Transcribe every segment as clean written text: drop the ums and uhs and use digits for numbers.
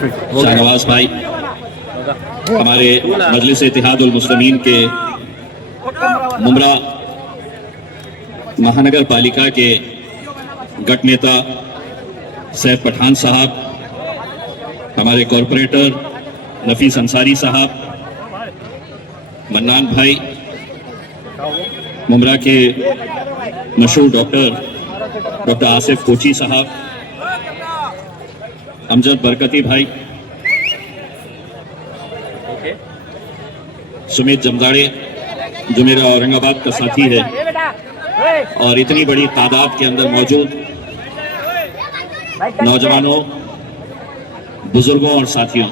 शाहनवाज भाई, हमारे मजलिस इत्तेहादुल मुस्लिमीन के मुमरा महानगर पालिका के गट नेता सैफ पठान साहब, हमारे कॉरपोरेटर नफीस अंसारी साहब, मन्नान भाई, मुमरा के मशहूर डॉक्टर आसिफ कोची साहब, अमजद बरकती भाई, सुमित जमदाड़े जो मेरा औरंगाबाद का साथी है, और इतनी बड़ी तादाद के अंदर मौजूद नौजवानों, बुजुर्गों और साथियों,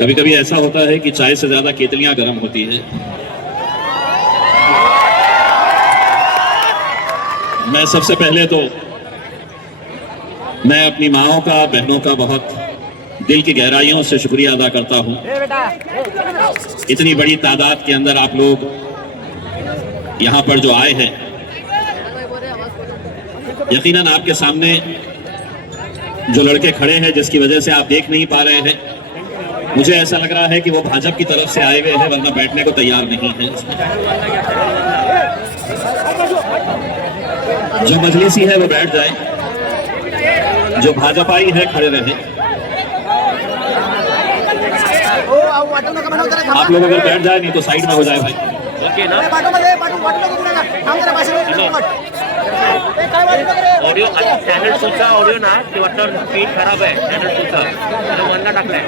कभी कभी ऐसा होता है कि चाय से ज्यादा केतलियां गर्म होती है। मैं सबसे पहले तो मैं अपनी माँओं का, बहनों का बहुत दिल की गहराइयों से शुक्रिया अदा करता हूं। इतनी बड़ी तादाद के अंदर आप लोग यहां पर जो आए हैं, यकीनन आपके सामने जो लड़के खड़े हैं जिसकी वजह से आप देख नहीं पा रहे हैं, मुझे ऐसा लग रहा है कि वो भाजपा की तरफ से आए हुए हैं, वरना बैठने को तैयार नहीं है। जो मजलिसी है वो बैठ जाए, जो भाजपाई है खड़े रहे। आप लोग अगर बैठ जाए, नहीं तो साइड में हो जाए भाई। ऑडिओ चॅनल तुमचा ऑडिओ ना स्पीड खराब है, चॅनल तुमचा बंद टाकलाय।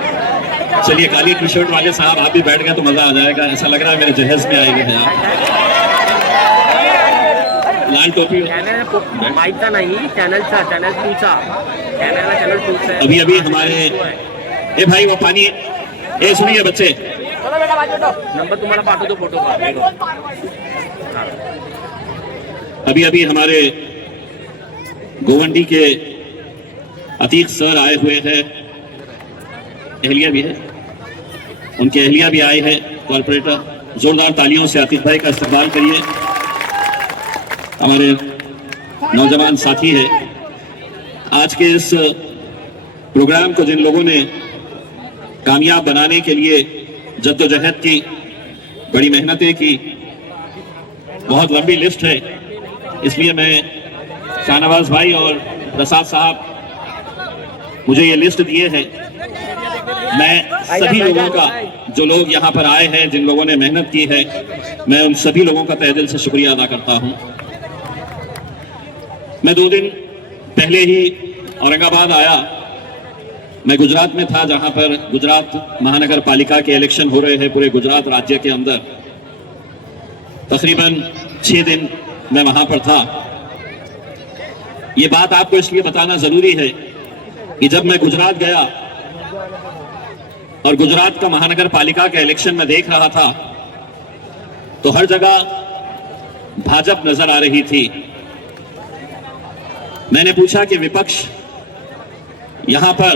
चलिए, काली टी शर्ट वाले साहब आप भी बैठ गए तो मजा आ जाएगा। ऐसा लग रहा है मेरे जहेज में आए हुए हैं आप। लाल टोपी माहिती नाही, चॅनल टूचा अभी अभी हमारे ए भाई वो पानी, ए सुनिए बच्चे, नंबर तुम्हाला पाठवतो फोटो का। अभी अभी हमारे गोवंडी के अतीक सर आए हुए हैं, एहलिया भी है, उनके एहलिया भी आए हैं, कॉर्पोरेटर। जोरदार तालियों से अतीक भाई का इस्तकबाल करिए। हमारे नौजवान साथी है। आज के इस प्रोग्राम को जिन लोगों ने कामयाब बनाने के लिए जद्दोजहद की, बड़ी मेहनतें की, बहुत लंबी लिस्ट है, इसलिए मैं शाहनवाज भाई और प्रसाद साहब मुझे ये लिस्ट दिए हैं। मैं सभी लोगों का, जो लोग यहाँ पर आए हैं, जिन लोगों ने मेहनत की है, मैं उन सभी लोगों का तहे दिल से शुक्रिया अदा करता हूँ। मैं 2 दिन पहले ही औरंगाबाद आया। मैं गुजरात में था, जहां पर गुजरात महानगर पालिका के इलेक्शन हो रहे हैं पूरे गुजरात राज्य के अंदर। तकरीबन 6 दिन मैं वहां पर था। ये बात आपको इसलिए बताना जरूरी है कि जब मैं गुजरात गया और गुजरात का महानगर पालिका का इलेक्शन में देख रहा था, तो हर जगह भाजपा नजर आ रही थी। मैंने पूछा कि विपक्ष यहां पर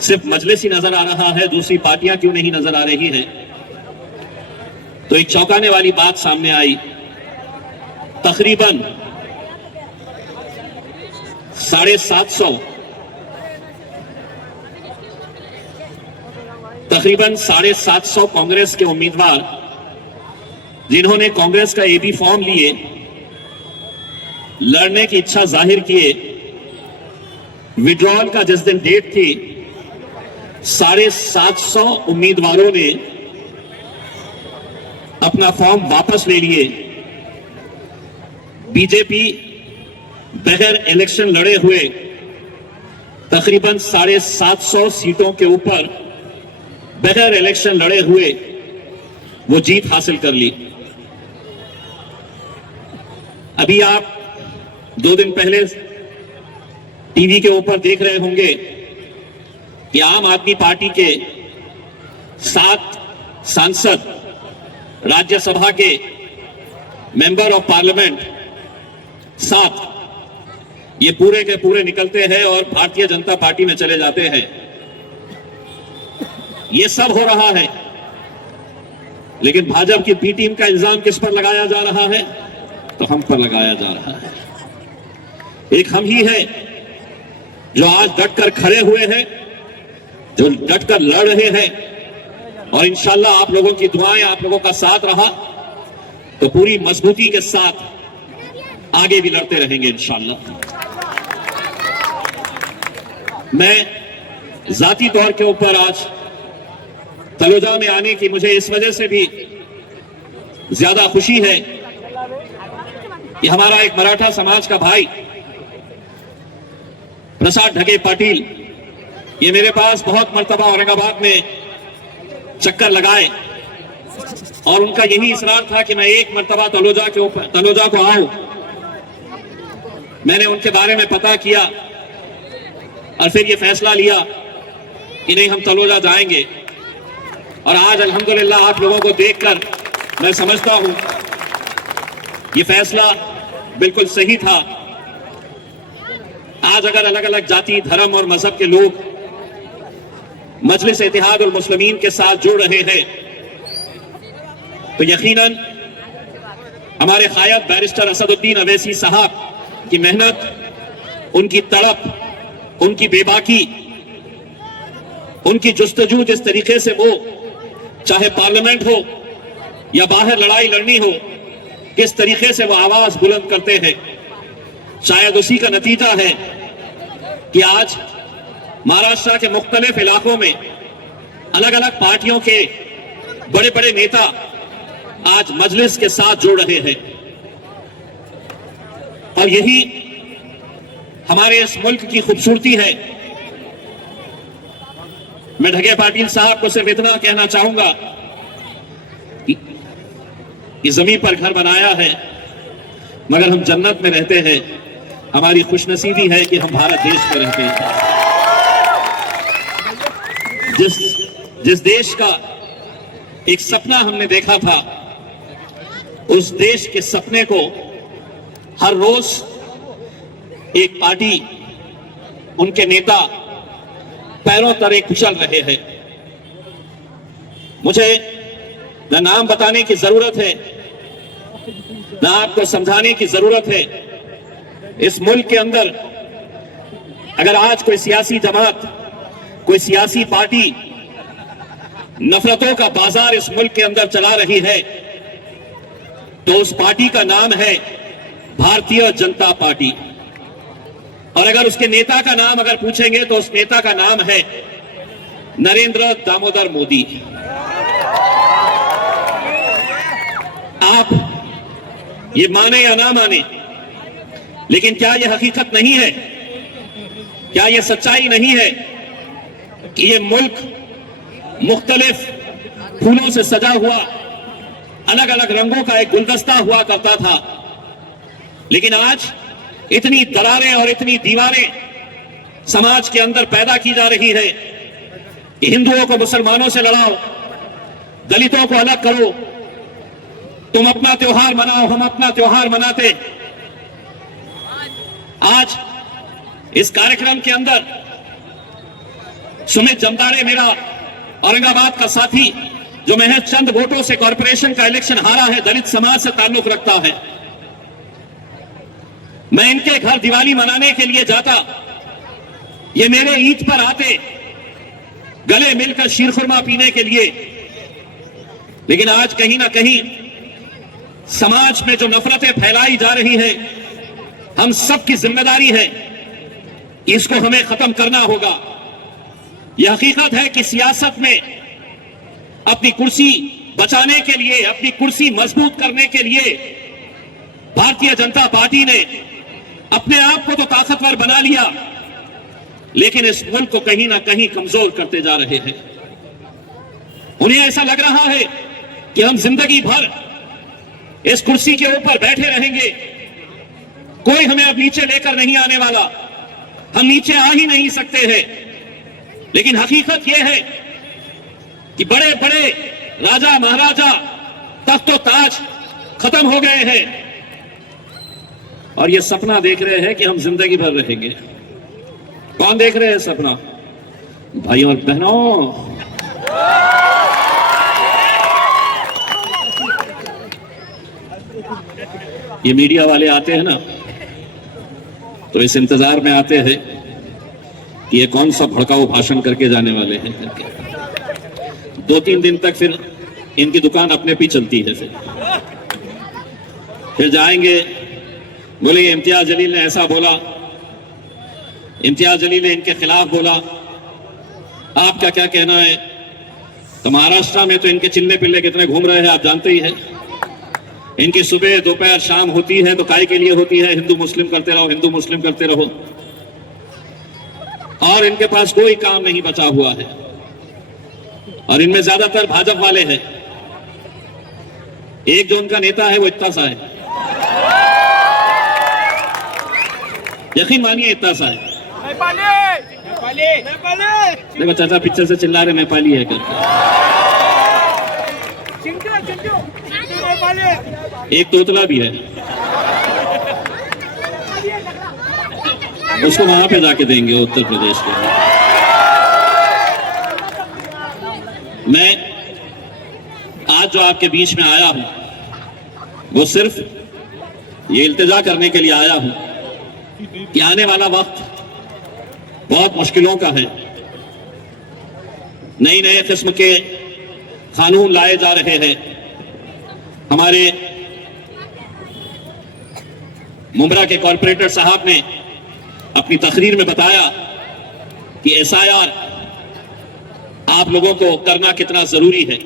सिर्फ मजलिस ही नजर आ रहा है, दूसरी पार्टियां क्यों नहीं नजर आ रही हैं? तो एक चौंकाने वाली बात सामने आई। तकरीबन 750 कांग्रेस के उम्मीदवार, जिन्होंने कांग्रेस का एबी फॉर्म लिए, लड़ने की इच्छा जाहिर किए, विड्रॉल का जिस दिन डेट थी, 750 उम्मीदवारों ने अपना फॉर्म वापस ले लिए। बीजेपी बगैर इलेक्शन लड़े हुए तकरीबन 750 सीटों के ऊपर बगैर इलेक्शन लड़े हुए वो जीत हासिल कर ली। अभी आप 2 दिन पहले टीवी के ऊपर देख रहे होंगे कि आम आदमी पार्टी के 7 सांसद, राज्यसभा के मेंबर ऑफ पार्लियामेंट 7, ये पूरे के पूरे निकलते हैं और भारतीय जनता पार्टी में चले जाते हैं। ये सब हो रहा है, लेकिन भाजपा की बी टीम का इल्जाम किस पर लगाया जा रहा है? तो हम पर लगाया जा रहा है। एक हम ही है जो आज डटकर खड़े हुए हैं, जो डटकर लड़ रहे हैं, और इंशाल्लाह आप लोगों की दुआएं, आप लोगों का साथ रहा तो पूरी मजबूती के साथ आगे भी लड़ते रहेंगे इंशाल्लाह। मैं जाती तौर के ऊपर आज तलोजा में आने की मुझे इस वजह से भी ज्यादा खुशी है कि हमारा एक मराठा समाज का भाई प्रसाद ढगे पाटिल, ये मेरे पास बहुत मर्तबा औरंगाबाद में चक्कर लगाए और उनका यही इसरार था कि मैं एक मर्तबा तलोजा को आऊं। मैंने उनके बारे में पता किया और फिर ये फैसला लिया कि नहीं, हम तलोजा जाएंगे। और आज अल्हम्दुलिल्लाह आप लोगों को देखकर मैं समझता हूं ये फैसला बिल्कुल सही था। आज अगर अलग अलग जाति, धर्म और मजहब के लोग मजलिस इत्तेहाद उल मुस्लिमीन के साथ जुड़ रहे हैं तो यकीनन हमारे कायद बैरिस्टर असदुद्दीन अवैसी साहब की मेहनत, उनकी तड़प, उनकी बेबाकी, उनकी जुस्तजू, जिस तरीके से वो चाहे पार्लियामेंट हो या बाहर लड़ाई लड़नी हो, किस तरीके से वो आवाज बुलंद करते हैं, शायद उसी का नतीजा है कि आज महाराष्ट्र के मुख्तलिफ इलाकों में अलग अलग पार्टियों के बड़े बड़े नेता आज मजलिस के साथ जुड़ रहे हैं। और यही हमारे इस मुल्क की खूबसूरती है। मैं ढगे पाटिल साहब को सिर्फ इतना कहना चाहूंगा कि जमीन पर घर बनाया है मगर हम जन्नत में रहते हैं। हमारी खुशनसीबी है कि हम भारत देश में रहते हैं। जिस देश का एक सपना हमने देखा था, उस देश के सपने को हर रोज एक पार्टी, उनके नेता पैरों तले कुचल रहे हैं। मुझे न नाम बताने की जरूरत है, न आपको समझाने की जरूरत है। इस मुल्क के अंदर अगर आज कोई सियासी जमात, कोई सियासी पार्टी नफरतों का बाजार इस मुल्क के अंदर चला रही है तो उस पार्टी का नाम है भारतीय जनता पार्टी। और अगर उसके नेता का नाम अगर पूछेंगे तो उस नेता का नाम है नरेंद्र दामोदर मोदी। आप ये माने या ना माने, लेकिन क्या यह हकीकत नहीं है, क्या यह सच्चाई नहीं है कि ये मुल्क मुख्तलिफ फूलों से सजा हुआ, अलग अलग रंगों का एक गुलदस्ता हुआ करता था, लेकिन आज इतनी दरारें और इतनी दीवारें समाज के अंदर पैदा की जा रही है कि हिंदुओं को मुसलमानों से लड़ाओ, दलितों को अलग करो, तुम अपना त्योहार मनाओ, हम अपना त्योहार मनाते। आज इस कार्यक्रम के अंदर सुमित जमदाड़े, मेरा औरंगाबाद का साथी, जो महज चंद वोटों से कॉर्पोरेशन का इलेक्शन हारा है, दलित समाज से ताल्लुक रखता है, मैं इनके घर दिवाली मनाने के लिए जाता, ये मेरे ईद पर आते गले मिलकर शीरखुरमा पीने के लिए। लेकिन आज कहीं ना कहीं समाज में जो नफरतें फैलाई जा रही है, हम सबकी जिम्मेदारी है, इसको हमें खत्म करना होगा। यह हकीकत है कि सियासत में अपनी कुर्सी बचाने के लिए, अपनी कुर्सी मजबूत करने के लिए भारतीय जनता पार्टी ने अपने आप को तो ताकतवर बना लिया, लेकिन इस मुल्क को कहीं ना कहीं कमजोर करते जा रहे हैं। उन्हें ऐसा लग रहा है कि हम जिंदगी भर इस कुर्सी के ऊपर बैठे रहेंगे, कोई हमें अब नीचे लेकर नहीं आने वाला, हम नीचे आ ही नहीं सकते हैं। लेकिन हकीकत यह है कि बड़े बड़े राजा महाराजा, तख्तो ताज खत्म हो गए हैं और ये सपना देख रहे हैं कि हम जिंदगी भर रहेंगे। कौन देख रहे हैं सपना? भाइयों और बहनों, ये मीडिया वाले आते हैं ना, तो इस इंतजार में आते हैं कि ये कौन सा भड़काऊ भाषण करके जाने वाले हैं करके। 2-3 दिन तक फिर इनकी दुकान अपने पे चलती है। फिर जाएंगे, बोले इम्तियाज जलील ने ऐसा बोला, इम्तियाज जलील ने इनके खिलाफ बोला, आपका क्या कहना है? तो महाराष्ट्र में तो इनके चिल्ले पिल्ले कितने घूम रहे हैं आप जानते ही हैं। इनकी सुबह दोपहर शाम होती है तो काय के लिए होती है? हिंदू मुस्लिम करते रहो, हिंदू मुस्लिम करते रहो, और इनके पास कोई काम नहीं बचा हुआ है। और इनमें ज्यादातर भाजपा वाले हैं। एक जो उनका नेता है वो इतना सा है, यकीन मानिए इतना सा है। देखो चाचा पीछे से चिल्ला रहे नेपाली है करके। एक तोतला भी है, उसको वहां पे जाके देंगे उत्तर प्रदेश के। मैं आज जो आपके बीच में आया हूं वो सिर्फ ये इल्तिजा करने के लिए आया हूं कि आने वाला वक्त बहुत मुश्किलों का है। नई नए किस्म के कानून लाए जा रहे हैं। हमारे मुंब्रा के कॉर्पोरेटर साहब ने अपनी तकरीर में बताया कि एसआईआर आप लोगों को करना कितना जरूरी है।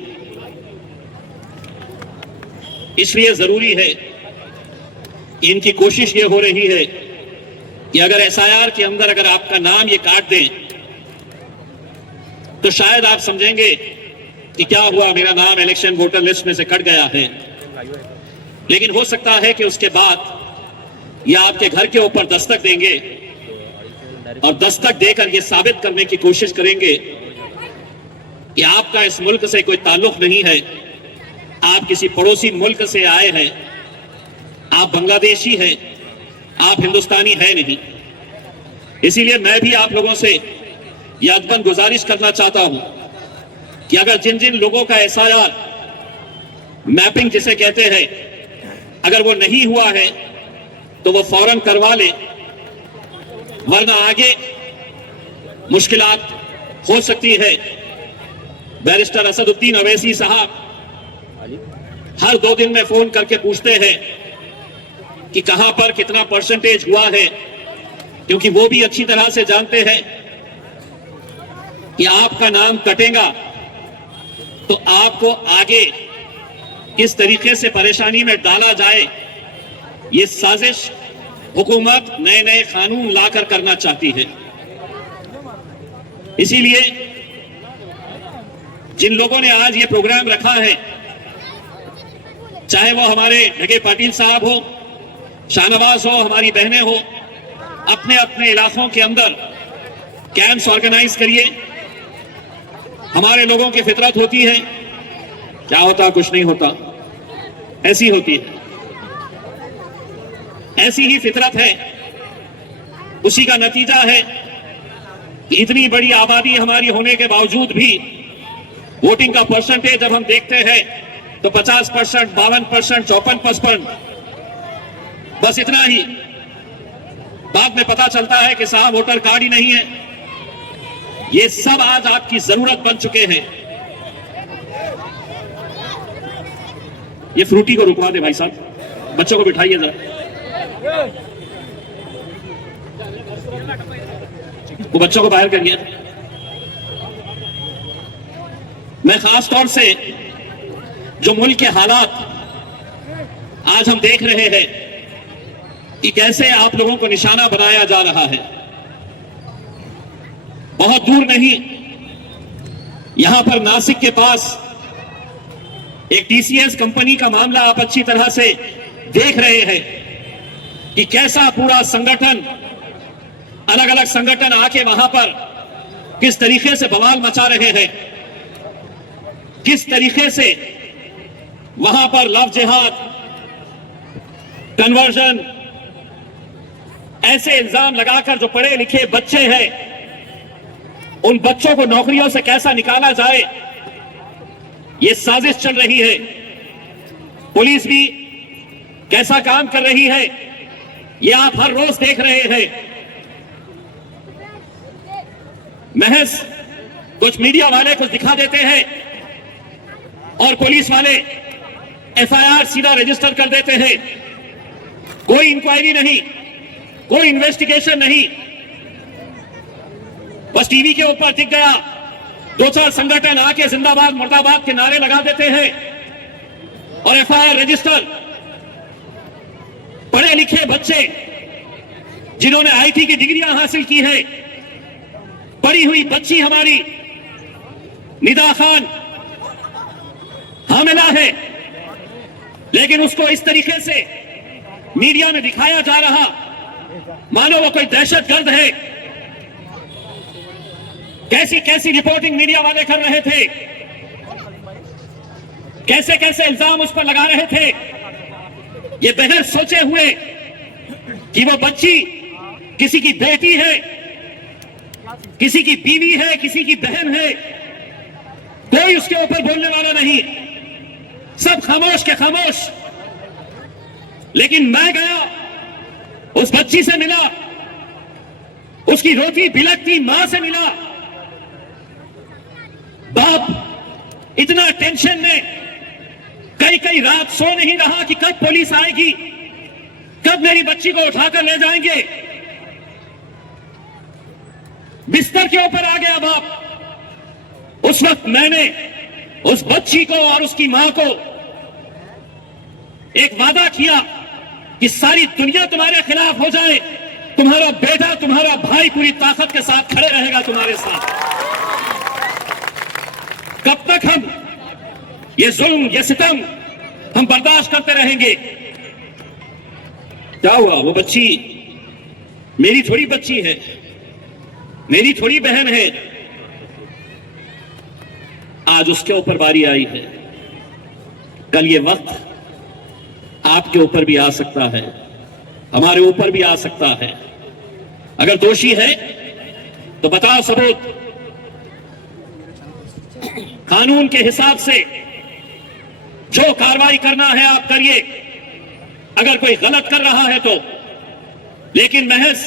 इसलिए जरूरी है, इनकी कोशिश ये हो रही है कि अगर एसआईआर के अंदर अगर आपका नाम ये काट दें तो शायद आप समझेंगे कि क्या हुआ, मेरा नाम इलेक्शन वोटर लिस्ट में से कट गया है। लेकिन हो सकता है कि उसके बाद ये आपके घर के ऊपर दस्तक देंगे और दस्तक देकर ये साबित करने की कोशिश करेंगे कि आपका इस मुल्क से कोई ताल्लुक नहीं है, आप किसी पड़ोसी मुल्क से आए हैं, आप बांग्लादेशी हैं, आप हिंदुस्तानी है नहीं। इसीलिए मैं भी आप लोगों से यह अदबन गुजारिश करना चाहता हूं कि अगर जिन जिन लोगों का एसआईआर मैपिंग जिसे कहते हैं अगर वो नहीं हुआ है तो वो फौरन करवा ले, वरना आगे मुश्किलात हो सकती है। बैरिस्टर असदुद्दीन अवैसी साहब हर 2 दिन में फोन करके पूछते हैं कि कहां पर कितना परसेंटेज हुआ है, क्योंकि वो भी अच्छी तरह से जानते हैं कि आपका नाम कटेगा तो आपको आगे किस तरीके से परेशानी में डाला जाए, ये साजिश हुकूमत नए नए कानून लाकर करना चाहती है। इसीलिए जिन लोगों ने आज ये प्रोग्राम रखा है, चाहे वो हमारे ढगे पाटिल साहब हो, शाहनवाज हो, हमारी बहनें हो, अपने अपने इलाकों के अंदर कैंप्स ऑर्गेनाइज करिए। हमारे लोगों की फितरत होती है, क्या होता कुछ नहीं होता, ऐसी होती है, ऐसी ही फितरत है। उसी का नतीजा है कि इतनी बड़ी आबादी हमारी होने के बावजूद भी वोटिंग का परसेंटेज जब हम देखते हैं तो 50%, 52%, 54%, बस इतना ही। बाद में पता चलता है कि साहब वोटर कार्ड ही नहीं है। ये सब आज आपकी जरूरत बन चुके हैं। ये फ्रूटी को रुकवा दे भाई साहब, बच्चों को बिठाइए जरा, वो बच्चों को बाहर करिए। मैं खास तौर से जो मुल्क के हालात आज हम देख रहे हैं कि कैसे आप लोगों को निशाना बनाया जा रहा है, बहुत दूर नहीं, यहां पर नासिक के पास एक टीसीएस कंपनी का मामला आप अच्छी तरह से देख रहे हैं कि कैसा पूरा संगठन, अलग अलग संगठन आके वहां पर किस तरीके से बवाल मचा रहे हैं, किस तरीके से वहां पर लव जिहाद, कन्वर्जन, ऐसे इल्जाम लगाकर जो पढ़े लिखे बच्चे हैं उन बच्चों को नौकरियों से कैसा निकाला जाए, ये साजिश चल रही है। पुलिस भी कैसा काम कर रही है, ये आप हर रोज देख रहे हैं। महज कुछ मीडिया वाले कुछ दिखा देते हैं और पुलिस वाले एफआईआर सीधा रजिस्टर कर देते हैं। कोई इंक्वायरी नहीं, कोई इन्वेस्टिगेशन नहीं, बस टीवी के ऊपर दिख गया, दो चार संगठन आके जिंदाबाद मुर्दाबाद के नारे लगा देते हैं और एफआईआर रजिस्टर। पढ़े लिखे बच्चे जिन्होंने आईटी की डिग्रियां हासिल की है, पढ़ी हुई बच्ची हमारी निदा खान हामिला है, लेकिन उसको इस तरीके से मीडिया में दिखाया जा रहा मानो वो कोई दहशतगर्द है। कैसी कैसी रिपोर्टिंग मीडिया वाले कर रहे थे, कैसे कैसे इल्जाम उस पर लगा रहे थे, ये बगैर सोचे हुए कि वो बच्ची किसी की बेटी है, किसी की बीवी है, किसी की बहन है। कोई उसके ऊपर बोलने वाला नहीं, सब खामोश के खामोश। लेकिन मैं गया, उस बच्ची से मिला, उसकी रोती बिलखती मां से मिला। बाप इतना टेंशन में कई कई रात सो नहीं रहा कि कब पुलिस आएगी, कब मेरी बच्ची को उठाकर ले जाएंगे। बिस्तर के ऊपर आ गया बाप। उस वक्त मैंने उस बच्ची को और उसकी मां को एक वादा किया कि सारी दुनिया तुम्हारे खिलाफ हो जाए, तुम्हारा बेटा, तुम्हारा भाई पूरी ताकत के साथ खड़े रहेगा तुम्हारे साथ। कब तक हम ये जुल्म, ये सितम हम बर्दाश्त करते रहेंगे? क्या हुआ? वो बच्ची मेरी थोड़ी बच्ची है, मेरी थोड़ी बहन है। आज उसके ऊपर बारी आई है, कल ये वक्त आपके ऊपर भी आ सकता है, हमारे ऊपर भी आ सकता है। अगर दोषी है तो बताओ सबूत, कानून के हिसाब से जो कार्रवाई करना है आप करिए, अगर कोई गलत कर रहा है तो। लेकिन महज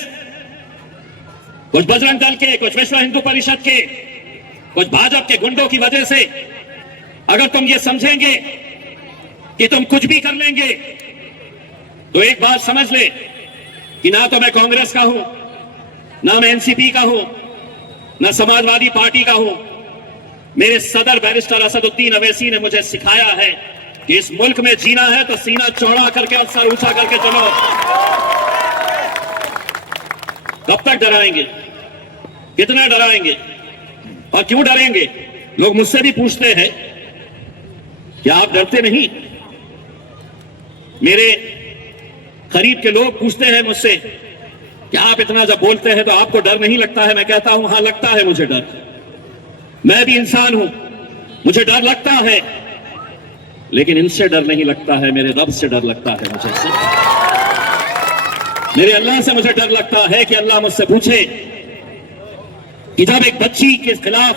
कुछ बजरंग दल के, कुछ विश्व हिंदू परिषद के, कुछ भाजपा के गुंडों की वजह से अगर तुम ये समझेंगे कि तुम कुछ भी कर लेंगे, तो एक बात समझ ले कि ना तो मैं कांग्रेस का हूं, ना मैं एनसीपी का हूं, ना समाजवादी पार्टी का हूं। मेरे सदर बैरिस्टर असदुद्दीन अवैसी ने मुझे सिखाया है कि इस मुल्क में जीना है तो सीना चौड़ा करके और सर ऊंचा करके चलो। कब तक डराएंगे? कितना डराएंगे और क्यों डरेंगे? लोग मुझसे भी पूछते हैं क्या आप डरते नहीं? मेरे करीब के लोग पूछते हैं मुझसे कि आप इतना जब बोलते हैं तो आपको डर नहीं लगता है? मैं कहता हूं हां, लगता है मुझे डर। मैं भी इंसान हूं, मुझे डर लगता है, लेकिन इनसे डर नहीं लगता है, मेरे रब से डर लगता है मुझे। मेरे अल्लाह से मुझे डर लगता है कि अल्लाह मुझसे पूछे कि जब एक बच्ची के खिलाफ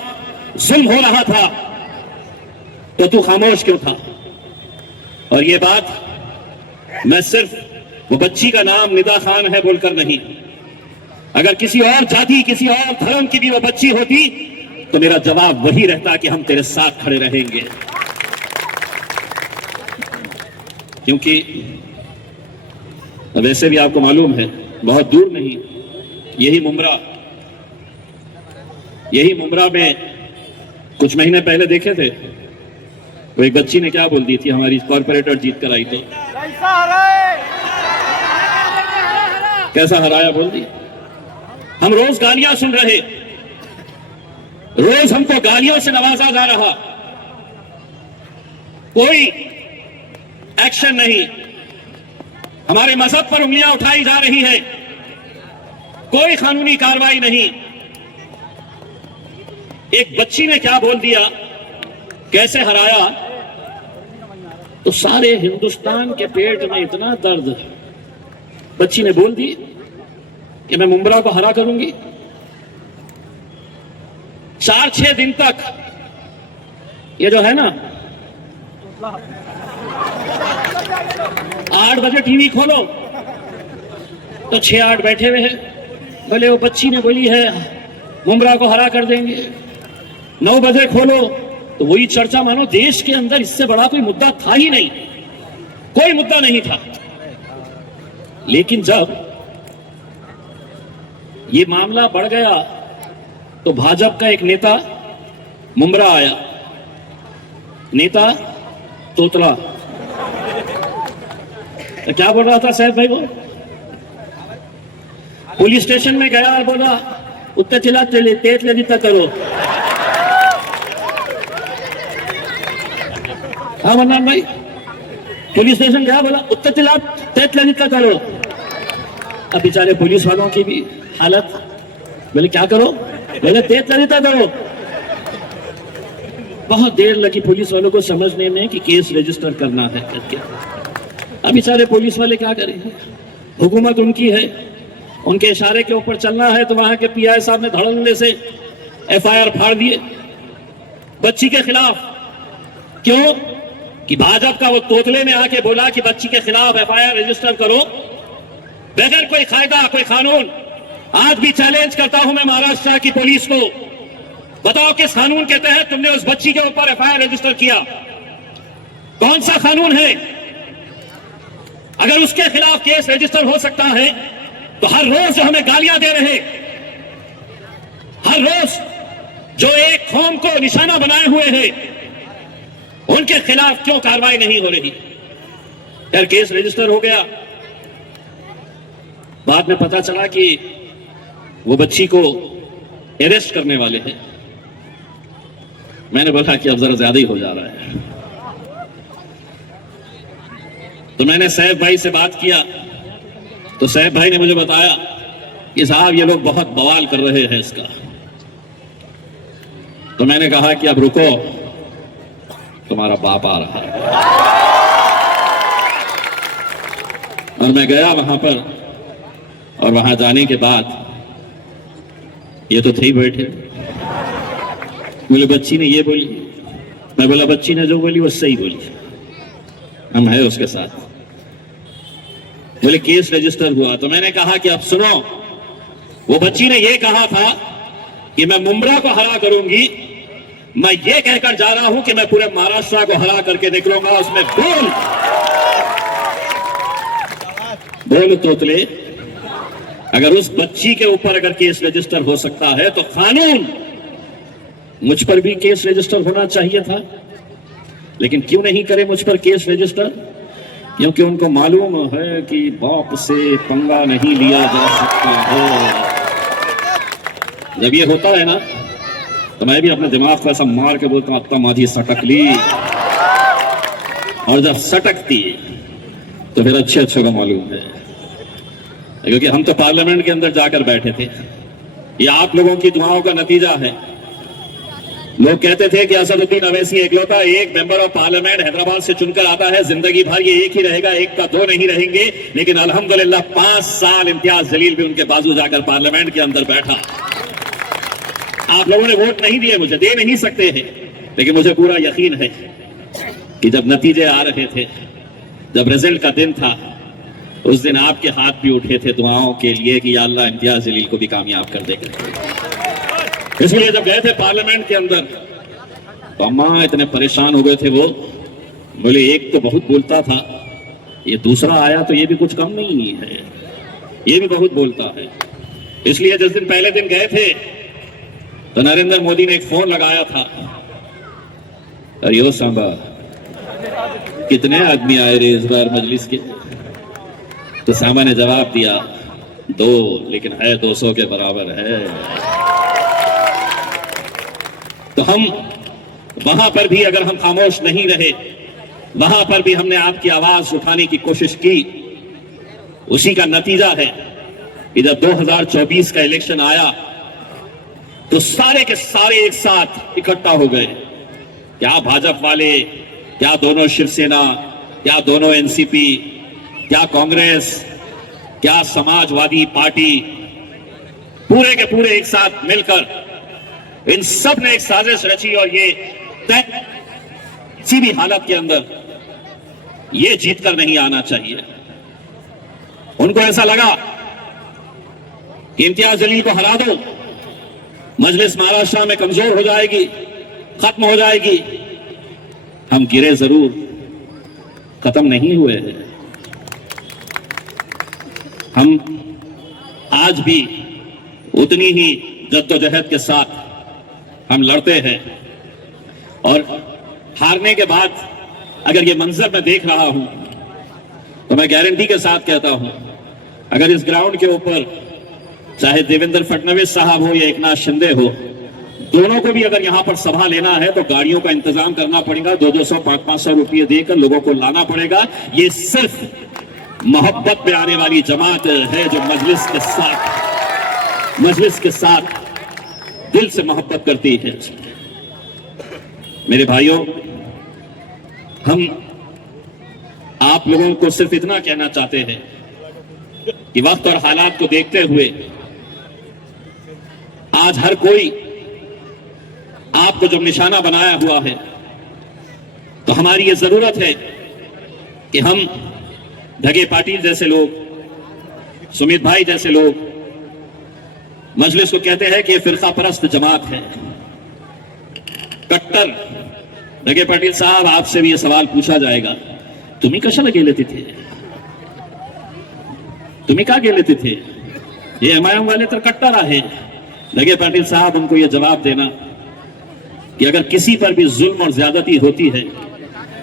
जुल्म हो रहा था तो तू खामोश क्यों था? और ये बात मैं सिर्फ वो बच्ची का नाम निदा खान है बोलकर नहीं, अगर किसी और जाति, किसी और धर्म की भी वो बच्ची होती तो मेरा जवाब वही रहता कि हम तेरे साथ खड़े रहेंगे। क्योंकि वैसे भी आपको मालूम है, बहुत दूर नहीं, यही मुमरा में कुछ महीने पहले देखे थे, वो एक बच्ची ने क्या बोल दी थी, हमारी कॉर्पोरेटर जीत कर आई तो कैसा हराया बोल दी। हम रोज गालियां सुन रहे, रोज हमको गालियों से नवाजा जा रहा, कोई एक्शन नहीं। हमारे मजहब पर उंगलियां उठाई जा रही है, कोई कानूनी कार्रवाई नहीं। एक बच्ची ने क्या बोल दिया, कैसे हराया, तो सारे हिंदुस्तान के पेट में इतना दर्द। बच्ची ने बोल दी कि मैं मुमरा को हरा करूंगी। 4-6 दिन तक ये जो है ना, 8 बजे टीवी खोलो तो 6-8 बैठे हुए हैं। भले वो बच्ची ने बोली है मुमरा को हरा कर देंगे, 9 बजे खोलो, तो वही चर्चा मानो देश के अंदर इससे बड़ा कोई मुद्दा था ही नहीं, कोई मुद्दा नहीं था। लेकिन जब ये मामला बढ़ गया तो भाजपा का एक नेता मुमरा आया, नेता तोतला, तो क्या बोल रहा था साहब भाई, वो पुलिस स्टेशन में गया और बोला उत्तर चिल्ला तेज ललिता करो। हाँ मन्नान भाई, पुलिस स्टेशन गया, बोला उत्तर चिल्ला तेज ललिता करो। अब बेचारे पुलिस वालों की भी हालत, बोले क्या करो, बोले तेज ललिता करो। बहुत देर लगी पुलिस वालों को समझने में कि केस रजिस्टर करना है करके। अब बेचारे पुलिस वाले क्या करेंगे, हुकूमत उनकी है, उनके इशारे के ऊपर चलना है। तो वहां के पीआई साहब ने धड़ल्ले से एफआईआर फाड़ दिए बच्ची के खिलाफ। क्यों कि भाजपा का वो तोतले ने आके बोला कि बच्ची के खिलाफ एफआईआर रजिस्टर करो बगैर कोई कायदा कोई कानून। आज भी चैलेंज करता हूं मैं महाराष्ट्र की पुलिस को, बताओ किस कानून के तहत तुमने उस बच्ची के ऊपर एफआईआर रजिस्टर किया, कौन सा कानून है? अगर उसके खिलाफ केस रजिस्टर हो सकता है तो हर रोज जो हमें गालियां दे रहे, हर रोज जो एक कौम को निशाना बनाए हुए हैं, उनके खिलाफ क्यों कार्रवाई नहीं हो रही? यार केस रजिस्टर हो गया, बाद में पता चला कि वो बच्ची को अरेस्ट करने वाले हैं। मैंने बोला कि अब जरा ज्यादा ही हो जा रहा है, तो मैंने सैफ भाई से बात किया। तो सैफ भाई ने मुझे बताया कि साहब ये लोग बहुत बवाल कर रहे हैं इसका। तो मैंने कहा कि अब रुको, तुम्हारा बाप आ रहा है। और मैं गया वहां पर, और वहां जाने के बाद ये तो थे ही बैठे, बोले बच्ची ने ये बोली। मैं बोला बच्ची ने जो बोली वो सही बोली, हम है उसके साथ। बोले केस रजिस्टर हुआ। तो मैंने कहा कि अब सुनो, वो बच्ची ने ये कहा था कि मैं मुमरा को हरा करूंगी, मैं ये कहकर जा रहा हूं कि मैं पूरे महाराष्ट्र को हरा करके निकलूंगा। उसमें बोल तोतले, अगर उस बच्ची के ऊपर अगर केस रजिस्टर हो सकता है तो कानून मुझ पर भी केस रजिस्टर होना चाहिए था। लेकिन क्यों नहीं करे मुझ पर केस रजिस्टर? क्योंकि उनको मालूम है कि बाप से पंगा नहीं लिया जा सकता है। जब ये होता है ना तो मैं भी अपने दिमाग को ऐसा मार के बोलता हूं अब तो माझी सटक ली, और जब सटकती तो फिर अच्छे अच्छे को मालूम है, क्योंकि हम तो पार्लियामेंट के अंदर जाकर बैठे थे। ये आप लोगों की दुआओं का नतीजा है। लोग कहते थे कि असदुद्दीन अवैसी एकलौता एक मेंबर ऑफ पार्लियामेंट हैदराबाद से चुनकर आता है, जिंदगी भर ये एक ही रहेगा, एक का दो नहीं रहेंगे। लेकिन अल्हम्दुलिल्लाह 5 साल इम्तियाज जलील भी उनके बाजू जाकर पार्लियामेंट के अंदर बैठा। आप लोगों ने वोट नहीं दिए, मुझे दे नहीं सकते हैं, लेकिन मुझे पूरा यकीन है कि जब नतीजे आ रहे थे, जब रिजल्ट का दिन था, उस दिन आपके हाथ भी उठे थे दुआओं के लिए कि या अल्लाह इम्तियाज जलील को भी कामयाब कर देगा। इसलिए जब गए थे पार्लियामेंट के अंदर तो अम्मा इतने परेशान हो गए थे। वो बोले एक तो बहुत बोलता था, ये दूसरा आया तो ये भी कुछ कम नहीं है, ये भी बहुत बोलता है। इसलिए जिस दिन पहले दिन गए थे तो नरेंद्र मोदी ने एक फोन लगाया था, अरे सांबा कितने आदमी आए रे इस बार मजलिस के? तो सांबा ने जवाब दिया 2, लेकिन है 200 के बराबर है। तो हम वहां पर भी अगर हम खामोश नहीं रहे, वहां पर भी हमने आपकी आवाज उठाने की कोशिश की, उसी का नतीजा है कि जब 2024 का इलेक्शन आया तो सारे के सारे एक साथ इकट्ठा हो गए। क्या भाजपा वाले, क्या दोनों शिवसेना, क्या दोनों एनसीपी, क्या कांग्रेस, क्या समाजवादी पार्टी, पूरे के पूरे एक साथ मिलकर इन सब ने एक साजिश रची और ये तय किसी भी हालत के अंदर ये जीत कर नहीं आना चाहिए। उनको ऐसा लगा कि इम्तियाज जलील को हरा दो मजलिस महाराष्ट्र में कमजोर हो जाएगी, खत्म हो जाएगी। हम गिरे जरूर, खत्म नहीं हुए हैं। हम आज भी उतनी ही जद्दोजहद के साथ हम लड़ते हैं। और हारने के बाद अगर ये मंजर मैं देख रहा हूं तो मैं गारंटी के साथ कहता हूं, अगर इस ग्राउंड के ऊपर चाहे देवेंद्र फडणवीस साहब हो या एकनाथ शिंदे हो, दोनों को भी अगर यहां पर सभा लेना है तो गाड़ियों का इंतजाम करना पड़ेगा, 200-200, 500 रुपये देकर लोगों को लाना पड़ेगा। ये सिर्फ मोहब्बत में आने वाली जमात है जो मजलिस के साथ दिल से मोहब्बत करती है। मेरे भाइयों, हम आप लोगों को सिर्फ इतना कहना चाहते हैं कि वक्त और हालात को देखते हुए आज हर कोई आपको जब निशाना बनाया हुआ है तो हमारी ये जरूरत है कि हम धगे पाटिल जैसे लोग, सुमित भाई जैसे लोग मजलिस को कहते हैं कि ये फिरका परस्त जमात है, कट्टर। धगे पाटिल साहब, आपसे भी ये सवाल पूछा जाएगा, तुम्ही कशाला गेले तिथे? तुम्ही का गेले तिथे? ये एमआईएम वाले तो कट्टर आहे। धगे पाटिल साहब, उनको ये जवाब देना कि अगर किसी पर भी जुल्म और ज्यादती होती है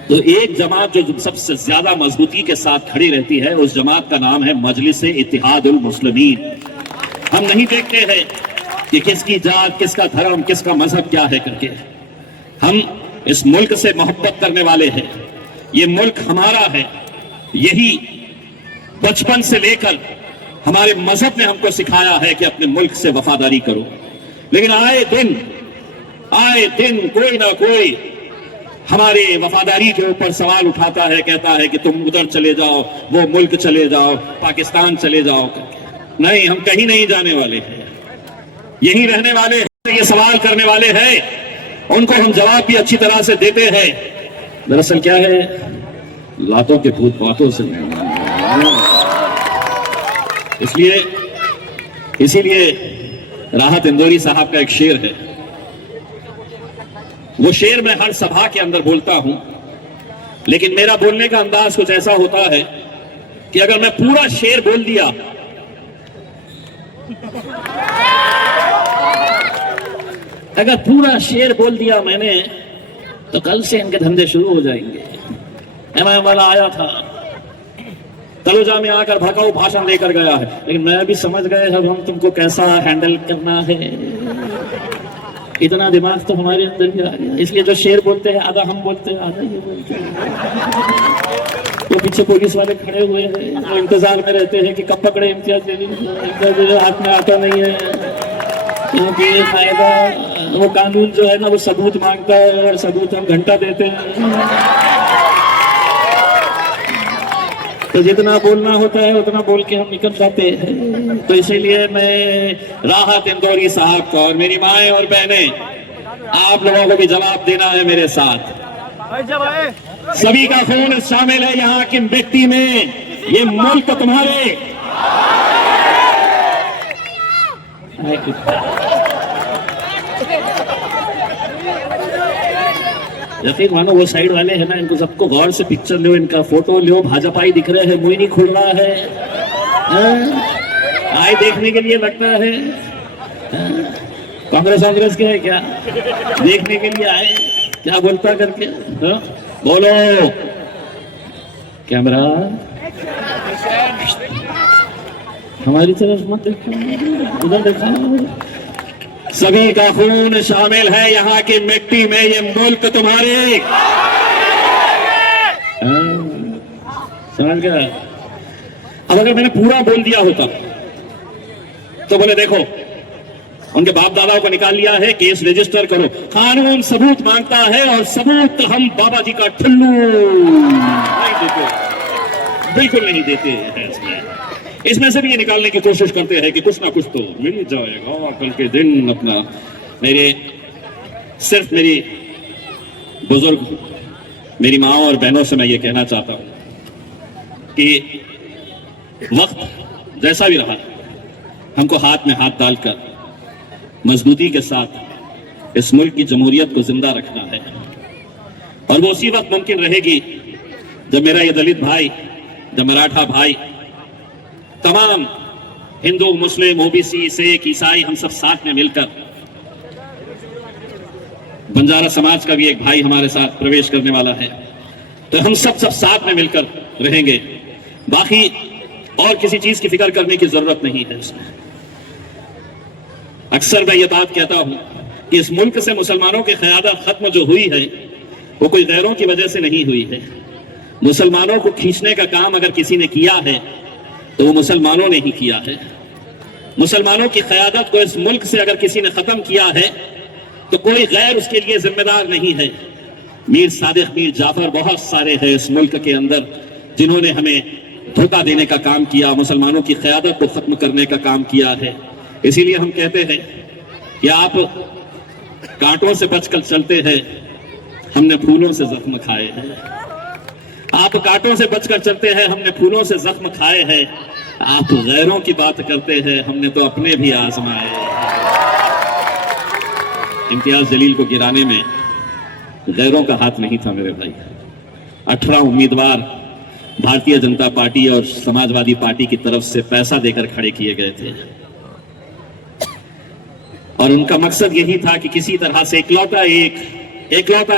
तो एक जमात जो सबसे ज्यादा मजबूती के साथ खड़ी रहती है, उस जमात का नाम है मजलिस इत्तेहादुल मुस्लिमीन। हम नहीं देखते हैं कि किसकी जात, किसका धर्म, किसका मजहब क्या है करके। हम इस मुल्क से मोहब्बत करने वाले हैं। ये मुल्क हमारा है। यही बचपन से लेकर हमारे मजहब ने हमको सिखाया है कि अपने मुल्क से वफादारी करो। लेकिन आए दिन कोई ना कोई हमारे वफादारी के ऊपर सवाल उठाता है, कहता है कि तुम उधर चले जाओ, वो मुल्क चले जाओ, पाकिस्तान चले जाओ। नहीं, हम कहीं नहीं जाने वाले हैं, यहीं रहने वाले हैं। ये सवाल करने वाले हैं, उनको हम जवाब भी अच्छी तरह से देते हैं। दरअसल क्या है, लातों के भूत बातों से इसीलिए राहत इंदौरी साहब का एक शेर है, वो शेर मैं हर सभा के अंदर बोलता हूं, लेकिन मेरा बोलने का अंदाज कुछ ऐसा होता है कि अगर मैं पूरा शेर बोल दिया मैंने, तो कल से इनके धंधे शुरू हो जाएंगे। एमआईएम वाला आया था, तलोजा में आकर भड़काऊ भाषण लेकर गया है, लेकिन मैं भी समझ गए अब हम तुमको कैसा हैंडल करना है। इतना दिमाग तो हमारे अंदर भी आ गया। इसलिए जो शेर बोलते हैं आधा हम बोलते हैं, आधा ये बोलते हैं। तो पीछे पुलिस वाले खड़े हुए हैं, वो इंतजार में रहते हैं कि कब पकड़े इम्तियाज जलील। हाथ में आता नहीं है, क्योंकि फायदा वो कानून जो है ना, वो सबूत मांगता है और सबूत हम घंटा देते हैं। तो जितना बोलना होता है उतना बोल के हम निकल जाते हैं। तो इसीलिए मैं राहत इंदौरी साहब को और मेरी माएं और बहनें, आप लोगों को भी जवाब देना है मेरे साथ। सभी का खून शामिल है यहाँ की मिट्टी में, ये मुल्क तुम्हारे। यकीन मानो वो साइड वाले हैं ना, इनको सबको गौर से पिक्चर लो, इनका फोटो लो, भाजपाई दिख रहे हैं, मुंह नहीं खुल रहा है। आए देखने के लिए लगता है कांग्रेस के है क्या, देखने के लिए आए क्या बोलता करके। बोलो कैमरा हमारी तरफ मत देखो, उधर देखा। सभी का खून शामिल है यहाँ की मिट्टी में, ये मुल्क तुम्हारे। समझ गया? अब अगर मैंने पूरा बोल दिया होता तो बोले देखो, उनके बाप दादाओं को निकाल लिया है, केस रजिस्टर करो। कानून सबूत मांगता है और सबूत हम बाबा जी का ठुल्लू नहीं देते, बिल्कुल नहीं देते हैं। इसमें से भी ये निकालने की कोशिश करते हैं कि कुछ ना कुछ तो मिल जाएगा कल के दिन अपना। सिर्फ मेरी बुजुर्ग, मेरी माँ और बहनों से मैं ये कहना चाहता हूं कि वक्त जैसा भी रहा, हमको हाथ में हाथ डालकर मजबूती के साथ इस मुल्क की जमहूरियत को जिंदा रखना है। और वो उसी वक्त मुमकिन रहेगी जब मेरा ये दलित भाई, जब मराठा भाई, तमाम हिंदू, मुस्लिम, ओबीसी, सिख, ईसाई, हम सब साथ में मिलकर, बंजारा समाज का भी एक भाई हमारे साथ प्रवेश करने वाला है, तो हम सब साथ में मिलकर रहेंगे। बाकी और किसी चीज की फिक्र करने की जरूरत नहीं है उसमें। अक्सर मैं ये बात कहता हूं कि इस मुल्क से मुसलमानों की क़यादत खत्म जो हुई है वो कोई गैरों की वजह से नहीं हुई है। मुसलमानों को खींचने का काम अगर किसी ने किया है तो वो मुसलमानों ने ही किया है। मुसलमानों की क़यादत को इस मुल्क से अगर किसी ने खत्म किया है तो कोई गैर उसके लिए जिम्मेदार नहीं है। मीर सादिक, मीर जाफर, बहुत सारे हैं इस मुल्क के अंदर जिन्होंने हमें धोखा देने का काम किया, मुसलमानों की क़यादत को खत्म करने का काम किया है। इसीलिए हम कहते हैं कि आप कांटों से बचकर चलते हैं, हमने फूलों से जख्म खाए हैं। आप कांटों से बचकर चलते हैं, हमने फूलों से जख्म खाए हैं। आप गैरों की बात करते हैं, हमने तो अपने भी आजमाए। इम्तियाज जलील को गिराने में गैरों का हाथ नहीं था मेरे भाई। 18 उम्मीदवार भारतीय जनता पार्टी और समाजवादी पार्टी की तरफ से पैसा देकर खड़े किए गए थे और उनका मकसद यही था कि किसी तरह से इकलौता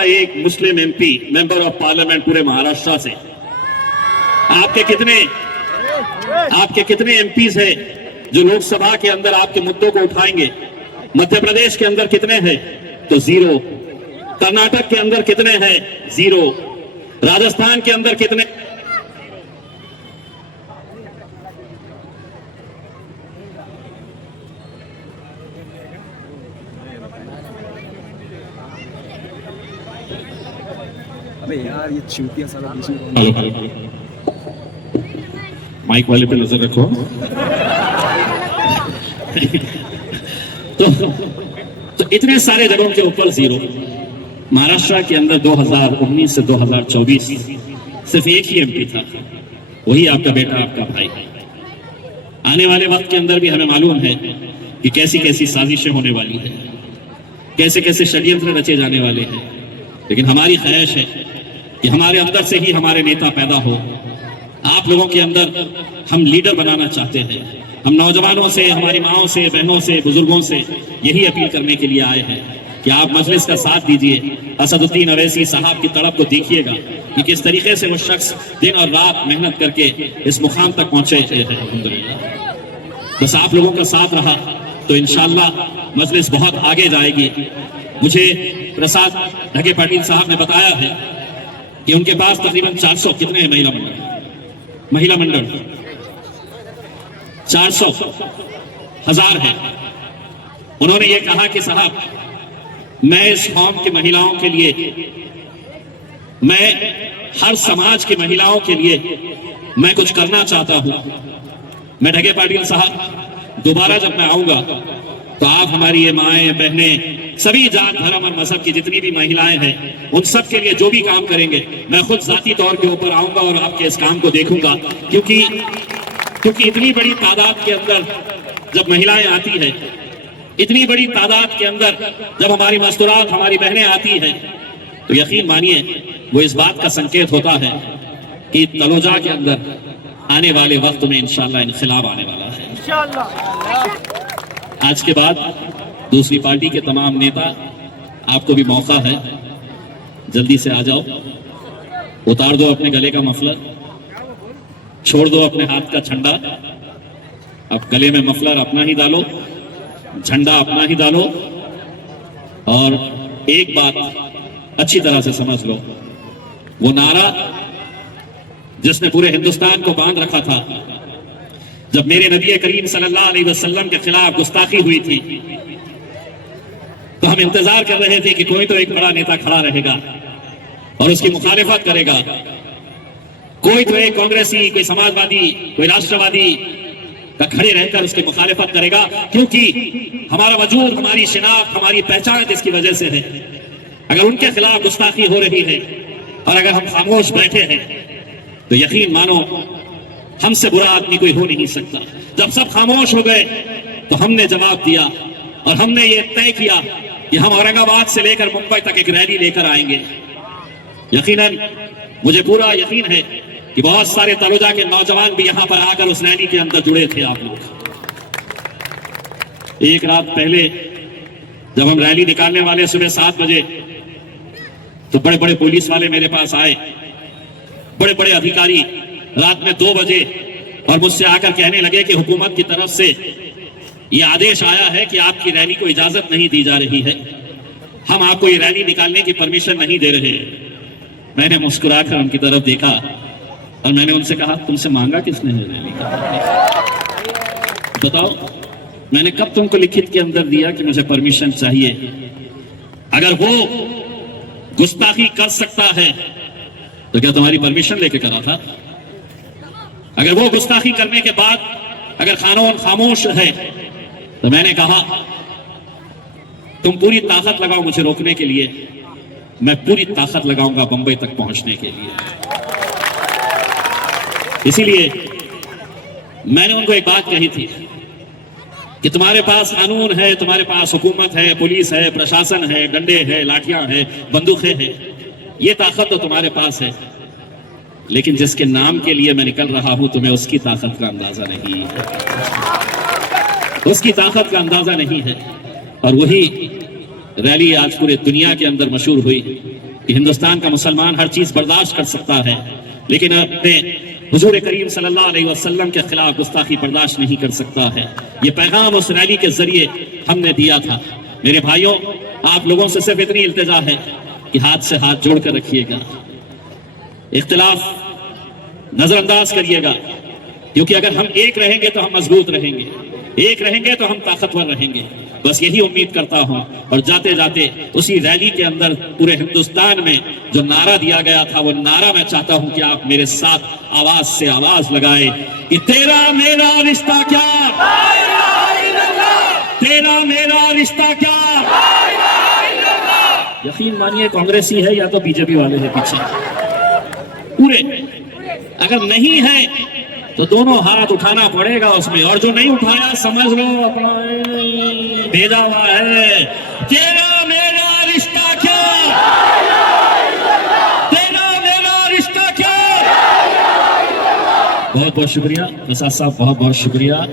एक मुस्लिम एमपी, मेंबर ऑफ पार्लियामेंट पूरे महाराष्ट्र से। आपके कितने एमपीज हैं जो लोकसभा के अंदर आपके मुद्दों को उठाएंगे? मध्य प्रदेश के अंदर कितने हैं? तो 0। कर्नाटक के अंदर कितने हैं? 0। राजस्थान के अंदर कितने? अबे यार ये चूतिया साला बीच में माइक वाले पे नजर रखो। तो इतने सारे जगहों के ऊपर 0। महाराष्ट्र के अंदर 2019 से 2024 सिर्फ एक ही एमपी था, वही आपका बेटा, आपका भाई। आने वाले वक्त के अंदर भी हमें मालूम है कि कैसी कैसी साजिशें होने वाली हैं, कैसे कैसे षड्यंत्र रचे जाने वाले हैं। लेकिन हमारी ख्वाहिश है कि हमारे अंदर से ही हमारे नेता पैदा हो। आप लोगों के अंदर हम लीडर बनाना चाहते हैं। हम नौजवानों से, हमारी माओं से, बहनों से, बुजुर्गों से यही अपील करने के लिए आए हैं कि आप मजलिस का साथ दीजिए। असदुद्दीन अवैसी साहब की तड़प को देखिएगा कि किस तरीके से वो शख्स दिन और रात मेहनत करके इस मुकाम तक पहुंचे हैं। अल्हम्दुलिल्लाह, बस आप लोगों का साथ रहा तो इंशाअल्लाह मजलिस बहुत आगे जाएगी। मुझे प्रसाद ढगे पाटिल साहब ने बताया है कि उनके पास तकरीबन 400 कितने हैं महिला मंडल 400 1000 है। उन्होंने ये कहा कि साहब, मैं इस कौम की महिलाओं के लिए, मैं हर समाज की महिलाओं के लिए मैं कुछ करना चाहता हूं। मैं ढगे पाटिल साहब दोबारा जब मैं आऊंगा तो आप हमारी ये माएं, बहनें, सभी जात, धर्म और मजहब की जितनी भी महिलाएं हैं, उन सब के लिए जो भी काम करेंगे मैं खुद जाती तौर के ऊपर आऊंगा और आपके इस काम को देखूंगा। क्योंकि इतनी बड़ी तादाद के अंदर जब महिलाएं आती है, इतनी बड़ी तादाद के अंदर जब हमारी मस्तूरात, हमारी बहनें आती हैं, तो यकीन मानिए वो इस बात का संकेत होता है कि तलोजा के अंदर आने वाले वक्त में इंशाअल्लाह इनकलाब आने वाला है। आज के बाद दूसरी पार्टी के तमाम नेता, आपको भी मौका है, जल्दी से आ जाओ। उतार दो अपने गले का मफलर, छोड़ दो अपने हाथ का झंडा। अब गले में मफलर अपना ही डालो, झंडा अपना ही डालो। और एक बात अच्छी तरह से समझ लो, वो नारा जिसने पूरे हिंदुस्तान को बांध रखा था जब मेरे नबी करीम सल्लल्लाहु अलैहि वसल्लम के खिलाफ गुस्ताखी हुई थी, तो हम इंतजार कर रहे थे कि कोई तो एक बड़ा नेता खड़ा रहेगा और उसकी मुखालिफत करेगा। कोई तो एक कांग्रेसी, कोई समाजवादी, कोई राष्ट्रवादी का खड़े रहकर उसकी मुखालिफत करेगा, क्योंकि हमारा वजूद, हमारी शिनाख्त, हमारी पहचान इसकी वजह से है। अगर उनके खिलाफ गुस्ताखी हो रही है और अगर हम खामोश बैठे हैं तो यकीन मानो हमसे बुरा आदमी कोई हो नहीं सकता। जब सब खामोश हो गए तो हमने जवाब दिया और हमने ये तय किया कि हम औरंगाबाद से लेकर मुंबई तक एक रैली लेकर आएंगे। यकीनन मुझे पूरा यकीन है कि बहुत सारे तलोजा के नौजवान भी यहां पर आकर उस रैली के अंदर जुड़े थे। आप लोग एक रात पहले जब हम रैली निकालने वाले सुबह 7 बजे, तो बड़े बड़े पुलिस वाले मेरे पास आए, बड़े बड़े अधिकारी रात में 2 बजे, और मुझसे आकर कहने लगे कि हुकूमत की तरफ से यह आदेश आया है कि आपकी रैली को इजाजत नहीं दी जा रही है, हम आपको ये रैली निकालने की परमिशन नहीं दे रहे। मैंने मुस्कुराकर उनकी तरफ देखा और मैंने उनसे कहा, तुमसे मांगा किसने है रैली का? बताओ, मैंने कब तुमको लिखित के अंदर दिया कि मुझे परमिशन चाहिए? अगर वो गुस्ताखी कर सकता है तो क्या तुम्हारी परमिशन लेके करा था? अगर वो गुस्ताखी करने के बाद अगर कानून खामोश है तो मैंने कहा, तुम पूरी ताकत लगाओ मुझे रोकने के लिए, मैं पूरी ताकत लगाऊंगा बंबई तक पहुंचने के लिए। इसीलिए मैंने उनको एक बात कही थी कि तुम्हारे पास कानून है, तुम्हारे पास हुकूमत है, पुलिस है, प्रशासन है, डंडे है, लाठियां है, बंदूकें हैं, ये ताकत तो तुम्हारे पास है, लेकिन जिसके नाम के लिए मैं निकल रहा हूं तुम्हें उसकी ताकत का अंदाजा नहीं है, उसकी ताकत का अंदाजा नहीं है। और वही रैली आज पूरे दुनिया के अंदर मशहूर हुई कि हिंदुस्तान का मुसलमान हर चीज बर्दाश्त कर सकता है, लेकिन अपने हुजूर करीम सल्लल्लाहु अलैहि वसल्लम के खिलाफ गुस्ताखी बर्दाश्त नहीं कर सकता है। ये पैगाम उस रैली के जरिए हमने दिया था। मेरे भाइयों, आप लोगों से सिर्फ इतनी इल्तिजा है कि हाथ से हाथ जोड़कर रखिएगा, इख्तिलाफ नजरअंदाज करिएगा, क्योंकि अगर हम एक रहेंगे तो हम मजबूत रहेंगे, एक रहेंगे तो हम ताकतवर रहेंगे। बस यही उम्मीद करता हूं। और जाते जाते उसी रैली के अंदर पूरे हिंदुस्तान में जो नारा दिया गया था, वो नारा मैं चाहता हूं कि आप मेरे साथ आवाज से आवाज लगाए कि तेरा मेरा रिश्ता क्या, तेरा मेरा रिश्ता क्या। यकीन मानिए, कांग्रेसी है या तो बीजेपी वाले हैं पीछे पूरे, अगर नहीं है तो दोनों हाथ उठाना पड़ेगा उसमें, और जो नहीं उठाया समझ लो अपना भेजा हुआ है। तेरा मेरा रिश्ता क्या, तेरा मेरा रिश्ता क्या। बहुत बहुत शुक्रिया प्रसाद साहब, बहुत बहुत शुक्रिया।